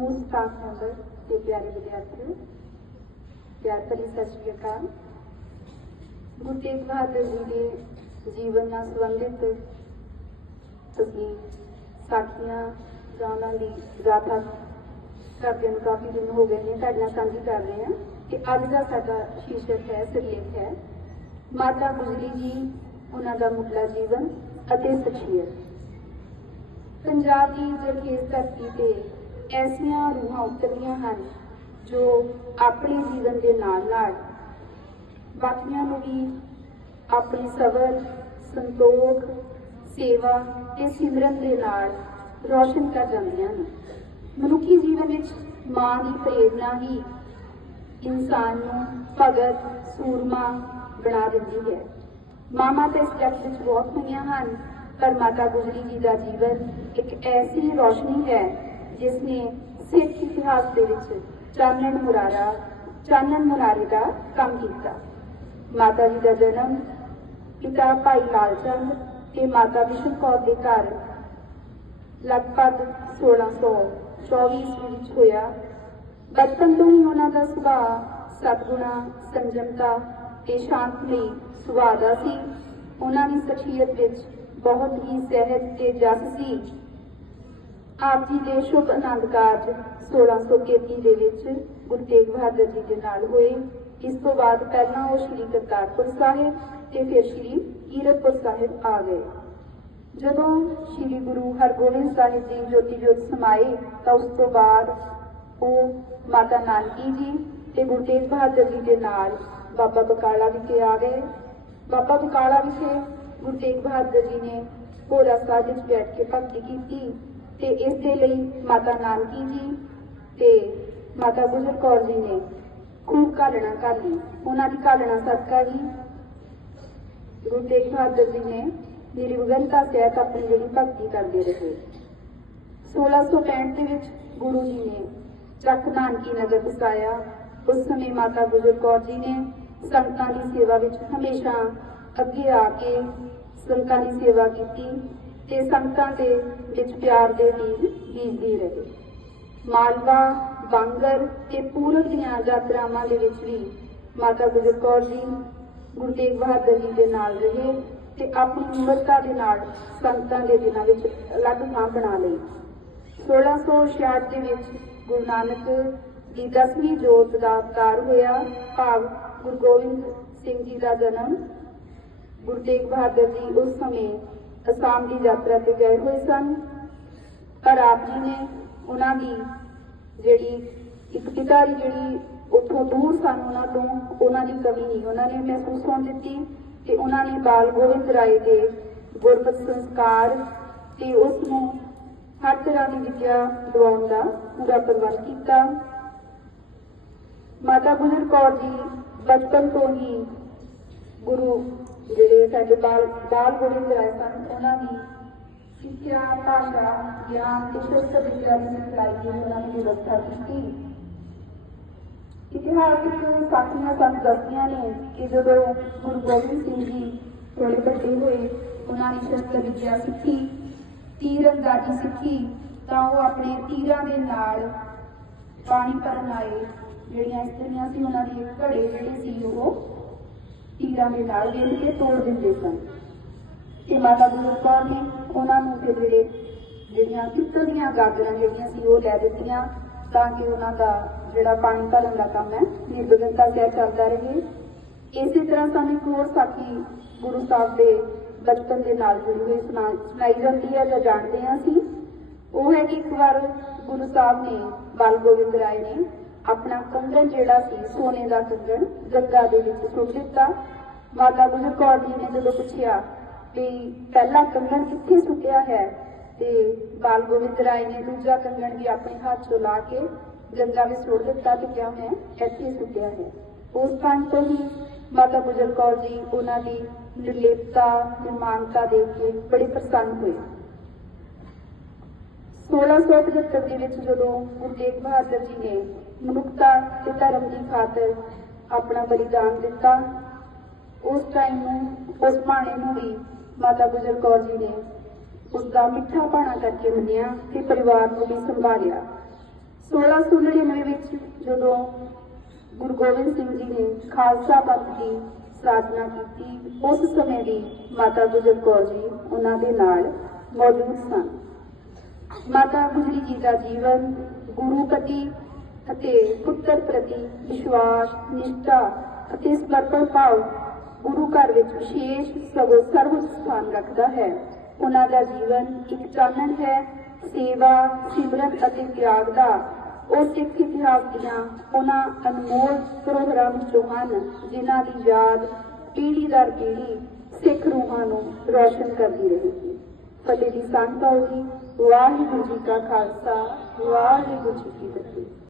ਸਮੂਹ staff member ਤੇ ਪਿਆਰੇ ਵਿਦਿਆਰਥੀਓ, ਪਿਆਰ ਭਰੀ ਸਤਿ ਸ਼੍ਰੀ ਅਕਾਲ। ਗੁਰੂ ਤੇਗ ਬਹਾਦਰ ਜੀ ਦੇ ਜੀਵਨ ਨਾਲ ਸੰਬੰਧਿਤ ਅਸੀਂ ਸਾਖੀਆਂ ਜਾਂ ਉਹਨਾਂ ਦੀ ਗਾਥਾ ਕਰਦੇ ਨੂੰ ਕਾਫੀ ਦਿਨ ਹੋ ਗਏ ਨੇ, ਤੁਹਾਡੇ ਨਾਲ ਸਾਂਝੀ ਕਰ ਰਹੇ ਹਾਂ ਕਿ ਅੱਜ ਦਾ ਸਾਡਾ ਸ਼ੀਰਸ਼ਕ ਹੈ, ਸਿਰਲੇਖ ਹੈ। ਮਾਤਾ ਗੁਜਰੀ ਜੀ, ਉਹਨਾਂ ਦਾ ਮੁੱਢਲਾ ਜੀਵਨ ਅਤੇ ਸ਼ਖਸੀਅਤ ਪੰਜਾਬ ਦੀ ਜਰਖੇਜ਼ ਧਰਤੀ ਤੇ ਐਸੀਆਂ ਰੂਹਾਂ ਉਤਰੀਆਂ ਹਨ ਜੋ ਆਪਣੇ ਜੀਵਨ ਦੇ ਨਾਲ ਨਾਲ ਬਾਕੀਆਂ ਨੂੰ ਵੀ ਆਪਣੀ ਸਬਰ, ਸੰਤੋਖ, ਸੇਵਾ ਤੇ ਸਿਮਰਨ ਦੇ ਨਾਲ ਰੋਸ਼ਨ ਕਰ ਜਾਂਦੀਆਂ ਹਨ। ਮਨੁੱਖੀ ਜੀਵਨ ਵਿੱਚ ਮਾਂ ਦੀ ਪ੍ਰੇਰਣਾ ਹੀ ਇਨਸਾਨ ਨੂੰ ਭਗਤ, ਸੂਰਮਾ ਬਣਾ ਦਿੰਦੀ ਹੈ। ਮਾਮਾ ਤਾਂ ਸਟੈਪ ਵਿੱਚ ਬਹੁਤ ਹੋਈਆਂ ਹਨ, ਪਰ ਮਾਤਾ ਗੁਜਰੀ ਜੀ ਦਾ ਜੀਵਨ ਇੱਕ ਐਸੀ ਰੋਸ਼ਨੀ ਹੈ ਜਿਸ ਨੇ ਸਿੱਖ ਇਤਿਹਾਸ ਦੇ ਵਿੱਚ ਚਾਨਣ ਮੁਰਾਰਾ, ਚਾਨਣ ਮੁਨਾਰੇ ਦਾ ਕੰਮ ਕੀਤਾ। ਮਾਤਾ ਜੀ ਦਾ ਜਨਮ ਪਿਤਾ ਭਾਈ ਲਾਲ ਚੰਦ ਤੇ ਮਾਤਾ ਬਿਸ਼ਨ ਕੌਰ ਦੇ ਘਰ ਲਗਭਗ 1624 ਈਸਵੀ ਵਿੱਚ ਹੋਇਆ। ਬਚਪਨ ਤੋਂ ਹੀ ਉਹਨਾਂ ਦਾ ਸੁਭਾਅ, ਸਤਗੁਣਾ, ਸੰਜਮਤਾ ਤੇ ਸ਼ਾਂਤਮਈ ਸੁਭਾਅ ਦਾ ਸੀ। ਉਹਨਾਂ ਦੀ ਸ਼ਖਸੀਅਤ ਵਿੱਚ ਬਹੁਤ ਹੀ ਸਹਿਜ ਤੇ ਜਸ ਸੀ। ਆਪ ਜੀ ਦੇ ਸ਼ੁਭ ਆਨੰਦ ਕਾਰਜ 1633 ਦੇ ਵਿੱਚ ਗੁਰੂ ਤੇਗ ਬਹਾਦਰ ਜੀ ਦੇ ਨਾਲ ਹੋਏ। ਇਸ ਤੋਂ ਬਾਅਦ ਪਹਿਲਾਂ ਉਹ ਸ਼੍ਰੀ ਕਰਤਾਰਪੁਰ ਸਾਹਿਬ ਤੇ ਫਿਰ ਸ਼੍ਰੀ ਕੀਰਤਪੁਰ ਸਾਹਿਬ ਆ ਗਏ। ਜਦੋਂ ਸ਼੍ਰੀ ਗੁਰੂ ਹਰਗੋਬਿੰਦ ਸਾਹਿਬ ਜੀ ਜੋਤੀ ਜੋਤ ਸਮਾਏ, ਤਾਂ ਉਸ ਤੋਂ ਬਾਅਦ ਉਹ ਮਾਤਾ ਨਾਨਕੀ ਜੀ ਤੇ ਗੁਰੂ ਤੇਗ ਬਹਾਦਰ ਜੀ ਦੇ ਨਾਲ ਬਾਬਾ ਬਕਾਲਾ ਵਿਖੇ ਆ ਗਏ। ਬਾਬਾ ਬਕਾਲਾ ਵਿਖੇ ਗੁਰੂ ਤੇਗ ਬਹਾਦਰ ਜੀ ਨੇ ਭੋਲਾ ਸਾਹਿਬ ਵਿੱਚ ਬੈਠ ਕੇ ਭਗਤੀ ਕੀਤੀ। ਤੇ ਇਸ ਦੇ ਲਈ ਮਾਤਾ ਨਾਨਕੀ ਜੀ ਤੇ ਮਾਤਾ ਗੁਜਰ ਕੌਰ ਜੀ ਨੇ ਖੂਬ ਘਾਲਣਾ ਕਰ ਲਈ। ਉਹਨਾਂ ਦੀ ਘਾਲਣਾ ਸਦਕਾ ਹੀ ਗੁਰੂ ਤੇਗ ਬਹਾਦਰ ਜੀ ਨੇ ਨਿਰਵਿਘਨਤਾ ਸਹਿਤ ਆਪਣੀ ਜਿਹੜੀ ਭਗਤੀ ਕਰਦੇ ਰਹੇ। 1665 ਦੇ ਵਿੱਚ ਗੁਰੂ ਜੀ ਨੇ ਚੱਕ ਨਾਨਕੀ ਨਗਰ ਵਸਾਇਆ। ਉਸ ਸਮੇਂ ਮਾਤਾ ਗੁਜਰ ਕੌਰ ਜੀ ਨੇ ਸੰਗਤਾਂ ਦੀ ਸੇਵਾ ਵਿੱਚ ਹਮੇਸ਼ਾ ਅੱਗੇ ਆ ਕੇ ਸੰਗਤਾਂ ਦੀ ਸੇਵਾ ਕੀਤੀ। ਤੇ ਸੰਗਤਾਂ ਦੇ ਵਿੱਚ ਪਿਆਰ ਦੇ ਬੀਜ ਬੀਜਦੀ ਰਹੇ। ਮਾਲਵਾ, ਬਾਂਗਰ ਤੇ ਪੂਰਬ ਦੀਆਂ ਯਾਤਰਾਵਾਂ ਦੇ ਵਿੱਚ ਵੀ ਮਾਤਾ ਗੁਜਰ ਕੌਰ ਜੀ, ਗੁਰੂ ਤੇਗ ਬਹਾਦਰ ਜੀ ਦੇ ਨਾਲ ਰਹੇ ਤੇ ਆਪਣੀ ਉਮਰਤਾ ਦੇ ਨਾਲ ਸੰਗਤਾਂ ਦੇ ਦਿਨਾਂ ਵਿੱਚ ਅਲੱਗ ਥਾਂ ਬਣਾ ਲਈ। 1666 ਦੇ ਵਿੱਚ ਗੁਰੂ ਨਾਨਕ ਦੀ 10ਵੀਂ ਜੋਤ ਦਾ ਅਵਤਾਰ ਹੋਇਆ। ਭਾਵ ਗੁਰੂ ਗੋਬਿੰਦ ਸਿੰਘ ਜੀ ਦਾ ਜਨਮ। ਗੁਰੂ ਤੇਗ ਬਹਾਦਰ ਜੀ ਉਸ ਸਮੇਂ ਅਸਾਮ ਦੀ ਯਾਤਰਾ ਤੇ ਗਏ ਹੋਏ ਸਨ। ਪਰ ਆਪ ਜੀ ਨੇ ਉਹਨਾਂ ਦੀ ਜਿਹੜੀ ਇੱਕ ਪਿਤਾ ਦੀ ਜਿਹੜੀ ਉੱਥੋਂ ਦੂਰ ਸਨ ਉਹਨਾਂ ਤੋਂ, ਉਹਨਾਂ ਦੀ ਕਮੀ ਨਹੀਂ। ਉਹਨਾਂ ਨੇ ਮਹਿਸੂਸ ਹੋਣ ਦਿੱਤੀ ਤੇ ਉਹਨਾਂ ਨੇ ਬਾਲ ਗੋਬਿੰਦ ਰਾਏ ਦੇ ਗੁਰਮਤ ਸੰਸਕਾਰ ਤੇ ਉਸ ਨੂੰ ਹਰ ਤਰ੍ਹਾਂ ਦੀ ਵਿਦਿਆ ਦਿਵਾਉਣ ਦਾ ਪੂਰਾ ਪ੍ਰਬੰਧ ਕੀਤਾ। ਮਾਤਾ ਗੁਜਰ ਕੌਰ ਜੀ ਬਚਪਨ ਤੋਂ ਹੀ ਗੁਰੂ ਜਿਹੜੇ ਸਾਡੇ ਬਾਲ ਬਾਲ ਗੋਬਿੰਦ ਰਾਏ ਸਨ, ਉਹਨਾਂ ਦੀ ਸਿੱਖਿਆ, ਭਾਸ਼ਾ, ਗਿਆਨ ਤੇ ਸ਼ਸਤਰ ਵਿਦਿਆ ਦੀ ਸਿਖਲਾਈ ਦੀ ਉਹਨਾਂ ਨੇ ਵਿਵਸਥਾ ਕੀਤੀ। ਇਤਿਹਾਸ ਸਾਖੀਆਂ ਸਾਨੂੰ ਦੱਸਦੀਆਂ ਨੇ ਕਿ ਜਦੋਂ ਗੁਰੂ ਗੋਬਿੰਦ ਸਿੰਘ ਜੀ ਥੋੜੇ ਵੱਡੇ ਹੋਏ, ਉਹਨਾਂ ਨੇ ਸ਼ਸਤਰ ਵਿਦਿਆ ਸਿੱਖੀ ਤੀਰ ਅੰਦਾਜ਼ੀ ਸਿੱਖੀ, ਤਾਂ ਉਹ ਆਪਣੇ ਤੀਰਾਂ ਦੇ ਨਾਲ ਪਾਣੀ ਭਰਨ ਆਏ। ਜਿਹੜੀਆਂ ਇਸਤਰੀਆਂ ਸੀ, ਉਹਨਾਂ ਦੇ ਘੜੇ ਜਿਹੜੇ ਸੀ, ਉਹ ਤੀਰਾਂ ਦੇ ਨਾਲ ਵੇਲ ਕੇ ਤੋੜ ਦਿੰਦੇ ਸਨ। ਤੇ ਮਾਤਾ ਗੁਰੂ ਕੌਰ ਨੇ ਉਹਨਾਂ ਨੂੰ ਫਿਰ ਜਿਹੜੇ, ਜਿਹੜੀਆਂ ਪਿੱਤਲ ਦੀਆਂ ਗਾਗਰਾਂ ਜਿਹੜੀਆਂ ਸੀ ਉਹ ਲੈ ਦਿੱਤੀਆਂ ਤਾਂ ਕਿ ਉਹਨਾਂ ਦਾ ਜਿਹੜਾ ਪਾਣੀ ਭਰਨ ਦਾ ਕੰਮ ਹੈ ਨਿਰਵਿਘਨਤਾ ਸਿਰ ਚੱਲਦਾ ਰਹੇ। ਇਸੇ ਤਰ੍ਹਾਂ ਸਾਨੂੰ ਇੱਕ ਹੋਰ ਸਾਖੀ ਗੁਰੂ ਸਾਹਿਬ ਦੇ ਬਚਪਨ ਦੇ ਨਾਲ ਜੁੜੀ ਹੋਈ ਸੁਣਾ- ਸੁਣਾਈ ਜਾਂਦੀ ਹੈ ਜਾਂ ਜਾਣਦੇ ਹਾਂ ਅਸੀਂ। ਉਹ ਹੈ ਕਿ ਇੱਕ ਵਾਰ ਗੁਰੂ ਸਾਹਿਬ ਨੇ ਬਾਲ ਗੋਬਿੰਦ ਰਾਏ ਨੇ ਆਪਣਾ ਕੰਗਣ ਜਿਹੜਾ ਸੀ, ਸੋਨੇ ਦਾ ਕੰਗਣ, ਗੰਗਾ ਦੇ ਵਿੱਚ ਸੁੱਟ ਦਿੱਤਾ। ਮਾਤਾ ਗੁਜਰ ਕੌਰ ਜੀ ਨੇ ਜਦੋਂ ਪੁੱਛਿਆ ਵੀ ਪਹਿਲਾ ਕੰਗਣ ਕਿੱਥੇ ਸੁੱਟਿਆ ਹੈ, ਤੇ ਬਾਲ ਗੋਬਿੰਦ ਰਾਏ ਨੇ ਦੂਜਾ ਕੰਗਣ ਵੀ ਆਪਣੇ ਹੱਥ 'ਚੋਂ ਲਾ ਕੇ ਗੰਗਾ ਵਿੱਚ ਸੁੱਟ ਦਿੱਤਾ ਤੇ ਕਿਹਾ ਮੈਂ ਇੱਥੇ ਸੁੱਟਿਆ ਹੈ। ਉਸ ਟਾਈਮ ਤੋਂ ਹੀ ਮਾਤਾ ਗੁਜਰ ਕੌਰ ਜੀ ਉਹਨਾਂ ਦੀ ਨਿਰਲੇਪਤਾ ਨਿਰਮਾਨਤਾ ਦੇਖ ਕੇ ਬੜੇ ਪ੍ਰਸੰਨ ਹੋਏ। 1675 ਦੇ ਵਿੱਚ ਜਦੋਂ ਗੁਰੂ ਤੇਗ ਬਹਾਦਰ ਜੀ ਨੇ ਮਨੁੱਖਤਾ ਤੇ ਧਰਮ ਦੀ ਖਾਤਰ ਆਪਣਾ ਬਲੀਦਾਨ ਦਿੱਤਾ। ਉਸ ਟਾਈਮ ਨੂੰ, ਉਸ ਭਾਣੇ ਨੂੰ ਵੀ ਮਾਤਾ ਗੁਜਰ ਕੌਰ ਜੀ ਨੇ ਉਸ ਦਾ ਮਿੱਠਾ ਭਾਣਾ ਕਰਕੇ ਮੰਨਿਆ ਤੇ ਪਰਿਵਾਰ ਨੂੰ ਵੀ ਸੰਭਾਲਿਆ। 1699 ਵਿੱਚ ਜਦੋਂ ਗੁਰੂ ਗੋਬਿੰਦ ਸਿੰਘ ਜੀ ਨੇ ਖਾਲਸਾ ਪੰਥ ਦੀ ਸਾਧਨਾ ਕੀਤੀ, ਉਸ ਸਮੇਂ ਦੀ ਮਾਤਾ ਗੁਜਰ ਕੌਰ ਜੀ ਉਹਨਾਂ ਦੇ ਨਾਲ ਮੌਜੂਦ ਸਨ। ਮਾਤਾ ਗੁਜਰੀ ਜੀ ਦਾ ਜੀਵਨ ਗੁਰੂ ਪਤੀ ਅਤੇ ਪੁੱਤਰ ਪ੍ਰਤੀ ਵਿਸ਼ਵਾਸ, ਨਿਸ਼ਠਾ ਅਤੇ ਸਮਰਪਣ ਭਾਵ ਗੁਰੂ ਘਰ ਵਿੱਚ ਵਿਸ਼ੇਸ਼ ਸਗੋਂ ਸਰਵ ਸਥਾਨ ਰੱਖਦਾ ਹੈ। ਉਹਨਾਂ ਦਾ ਜੀਵਨ ਇੱਕ ਚਾਨਣ ਹੈ, ਸੇਵਾ, ਸਿਮਰਨ ਅਤੇ ਤਿਆਗ ਦਾ। ਉਹ ਸਿੱਖ ਇਤਿਹਾਸ ਦੀਆਂ ਉਹਨਾਂ ਅਨਮੋਲ ਪ੍ਰੋਗਰਾਮ ਵਿੱਚੋਂ ਹਨ, ਜਿਨ੍ਹਾਂ ਦੀ ਯਾਦ ਪੀੜ੍ਹੀ ਦਰ ਪੀੜ੍ਹੀ ਸਿੱਖ ਰੂਹਾਂ ਨੂੰ ਰੋਸ਼ਨ ਕਰਦੀ ਰਹੇਗੀ। ਫਤਿਹ ਦੀ ਸੰਤ ਪਾਓ ਜੀ ਵਾਹਿਗੁਰੂ ਜੀ ਕਾ ਖਾਲਸਾ, ਵਾਹਿਗੁਰੂ ਜੀ ਕੀ ਫਤਿਹ।